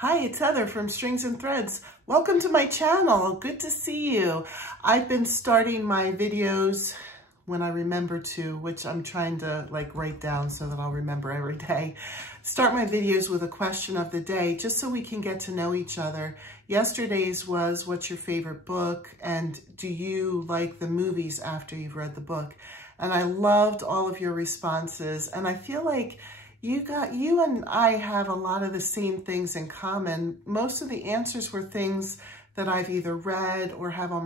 Hi, it's Heather from Strings and Threads. Welcome to my channel. Good to see you. I've been starting my videos when I remember to, which I'm trying to write down so that I'll remember every day. Start my videos with a question of the day, just so we can get to know each other. Yesterday's was, what's your favorite book? And do you like the movies after you've read the book? And I loved all of your responses. And I feel like you and I have a lot of the same things in common. Most of the answers were things that I've either read or have on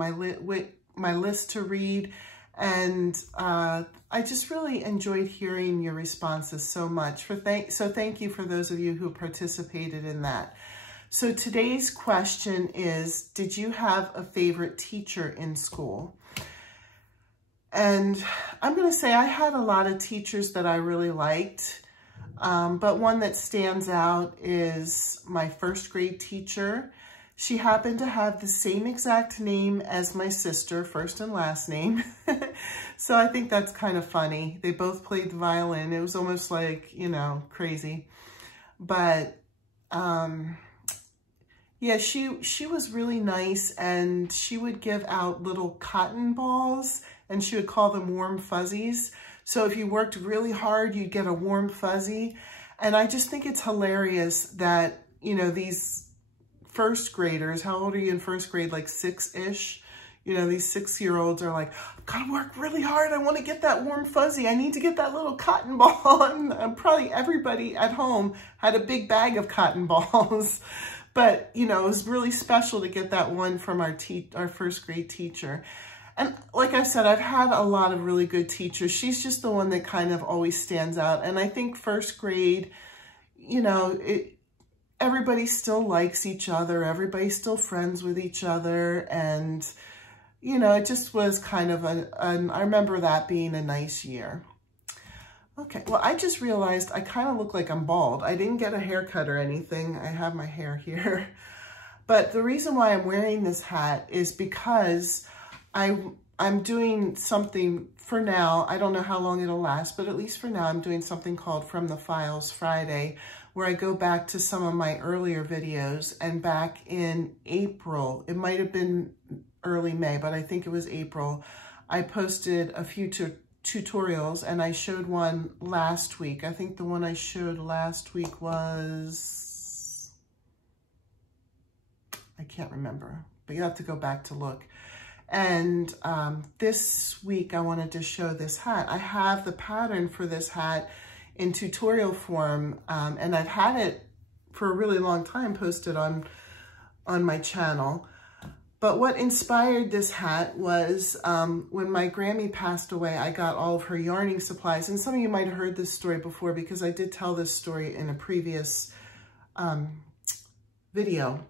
my list to read. And I just really enjoyed hearing your responses so much. So thank you for those of you who participated in that. So today's question is, did you have a favorite teacher in school? And I'm going to say I had a lot of teachers that I really liked. But one that stands out is my first grade teacher. She happened to have the same exact name as my sister, first and last name. So I think that's kind of funny. They both played the violin. It was almost like, you know, crazy. But yeah, she was really nice, and she would give out little cotton balls, and she would call them warm fuzzies. So if you worked really hard, you'd get a warm fuzzy. And I just think it's hilarious that, you know, these first graders, how old are you in first grade? Like 6-ish? You know, these 6-year-olds are like, I've got to work really hard. I want to get that warm fuzzy. I need to get that little cotton ball. And probably everybody at home had a big bag of cotton balls. But, you know, it was really special to get that one from our first grade teacher. And like I said, I've had a lot of really good teachers. She's just the one that kind of always stands out. And I think first grade, you know, everybody still likes each other. Everybody's still friends with each other. And, you know, it just was kind of I remember that being a nice year. Okay, well, I just realized I kind of look like I'm bald. I didn't get a haircut or anything. I have my hair here. But the reason why I'm wearing this hat is because I'm doing something for now. I don't know how long it'll last, but at least for now, I'm doing something called From the Files Friday, where I go back to some of my earlier videos. And back in April, it might have been early May, but I think it was April, I posted a few tutorials, and I showed one last week. I think the one I showed last week was, I can't remember, but you have to go back to look. And this week I wanted to show this hat. I have the pattern for this hat in tutorial form, and I've had it for a really long time posted on my channel. But what inspired this hat was when my Grammy passed away, I got all of her yarning supplies. And some of you might have heard this story before, because I did tell this story in a previous video.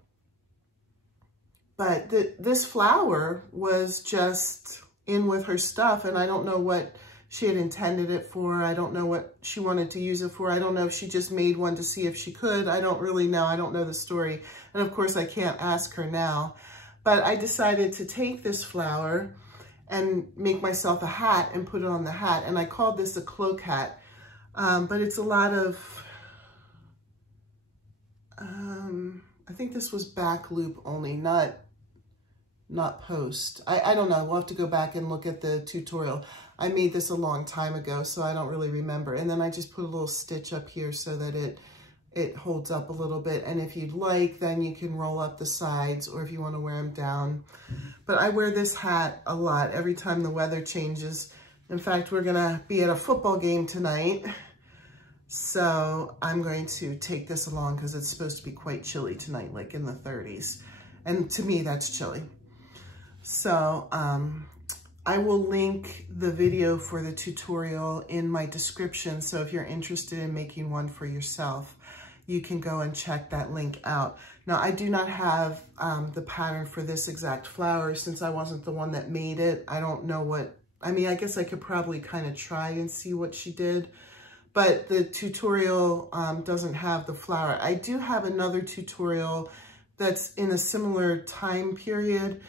But this flower was just in with her stuff, and I don't know what she had intended it for. I don't know what she wanted to use it for. I don't know if she just made one to see if she could. I don't really know. I don't know the story. And of course, I can't ask her now. But I decided to take this flower and make myself a hat and put it on the hat. And I called this a cloak hat. But it's a lot of, I think this was back loop only, not post. I don't know. We'll have to go back and look at the tutorial. I made this a long time ago, so I don't really remember. And then I just put a little stitch up here so that it holds up a little bit. And if you'd like, then you can roll up the sides, or if you want to wear them down. But I wear this hat a lot every time the weather changes. In fact, we're going to be at a football game tonight. So I'm going to take this along because it's supposed to be quite chilly tonight, like in the 30s. And to me, that's chilly. So I will link the video for the tutorial in my description. So if you're interested in making one for yourself, you can go and check that link out. Now, I do not have the pattern for this exact flower, since I wasn't the one that made it. I don't know what, I mean, I guess I could probably kind of try and see what she did, but the tutorial doesn't have the flower. I do have another tutorial that's in a similar time period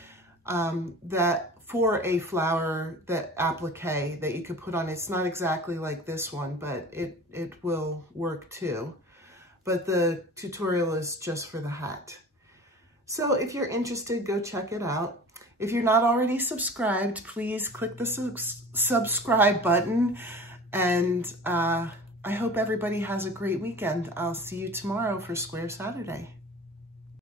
that for a flower that applique that you could put on. It's not exactly like this one, but it will work too. but the tutorial is just for the hat. So if you're interested, go check it out. If you're not already subscribed, please click the subscribe button. And I hope everybody has a great weekend. I'll see you tomorrow for Square Saturday.